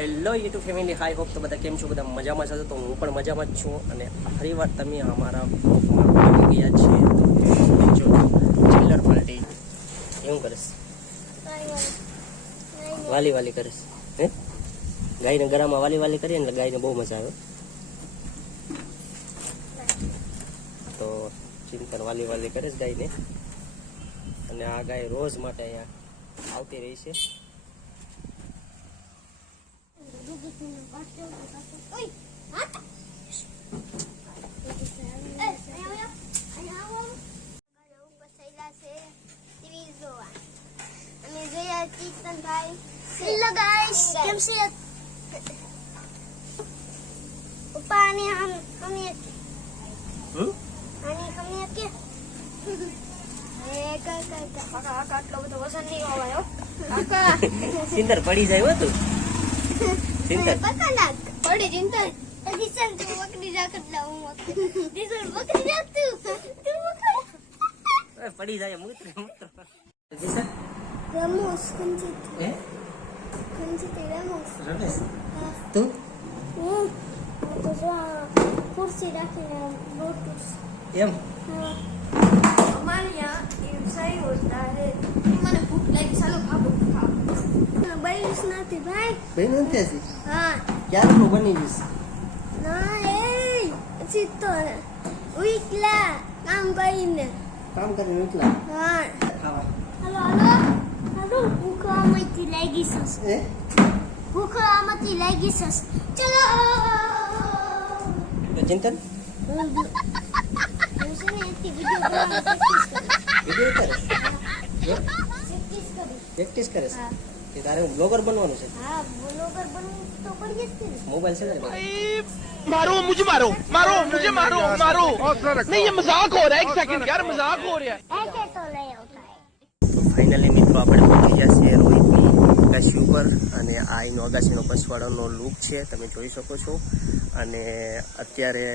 Hello YouTube family, high hope તો બધા કેમ છો? બધા મજામાં છો? તો હું પણ મજામાં જ છું. અને ફરી વાર તમે અમારા બ્લોગમાં આવી ગયા છે. જો ચિલ્લર પાર્ટી એવું કરીશ, વાલી વાલી કરીશ. હે, ગાયને ગરામાં વાલી વાલી કરીએ ને એટલે ગાયને બહુ મજા આવે. તો ચિંતન વાલી વાલી કરીશ ગાયને. અને આ ગાય રોજ માટે અહીંયા આવતી રહી છે. ચિંતર પડી જાય હો તું. ચિંતર પડી ચિંતર પડી જાય મૂત્ર રમોસ કંચિત રમોસ રમેશ તું હું તો ખુરશી રાખીને રોટું એમ. અમારે यहाँ व्यवसाय होता है. મને ભૂખ લાગી, ચાલો ખાવું. બૈસ નથી ભાઈ. બેન નથી હજી. હા ક્યારનું બની જશે? ના એ સીતો ઉઈકલા કામ કરીને. કામ કરીને એટલા હા ખાવા. હાલો હાલો હાલો, ભૂખ આમાંથી લાગી છે. એ ભૂખ આમાંથી લાગી છે. ચલો ચિંતન હું છે ને એથી વિડિયો બનાવવાનો વિડીયો કરે પ્રેક્ટિસ કરી. પ્રેક્ટિસ કરે છે હા કે તારે બ્લોગર બનવાનું છે? હા, બ્લોગર બનવું તો પડી જ ને. મોબાઈલ છે ને? मारो मुझे मारो मारो मुझे मारो मारो नहीं ये मजाक हो रहा है एक सेकंड यार मजाक हो रहा है ऐसे तो नहीं होता है. તો ફાઇનલી મિત્રો આપણે પહોંચી ગયા છીએ રોહિતની અગાસી ઉપર. અને આ એનો અગાસીનો પસવાડાનો લુક છે, તમે જોઈ શકો છો. અને અત્યારે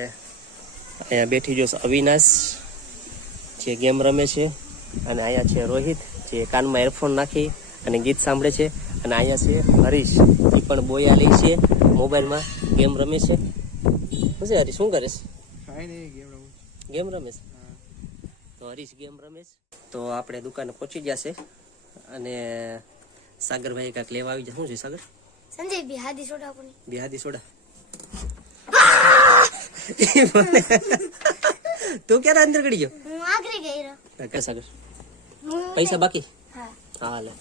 અહીંયા બેઠી જો અવિનાશ જે ગેમ રમે છે. અને અહીંયા છે રોહિત જે કાનમાં એરફોન નાખી અને ગીત સાંભળે છે. અને અહીંયા છે હરીશ, એ પણ બોયા લે છે, મોબાઈલમાં ગેમ રમે છે. શું છે હરીશ, શું કરે છે? ગેમ રમે છે. તો હરીશ ગેમ રમે છે. તો આપણે દુકાને પહોંચી ગયા છે. અને સાગરભાઈ કાંઈક લેવા આવી જાય. શું છે સાગર? સંજય બિહાદી સોડા પણ બિહાદી સોડા. તું ક્યારે અંદર ગળી ગયો? હું આગળ ગઈ રહ્યો. સાગર પૈસા બાકી? હા હા લે.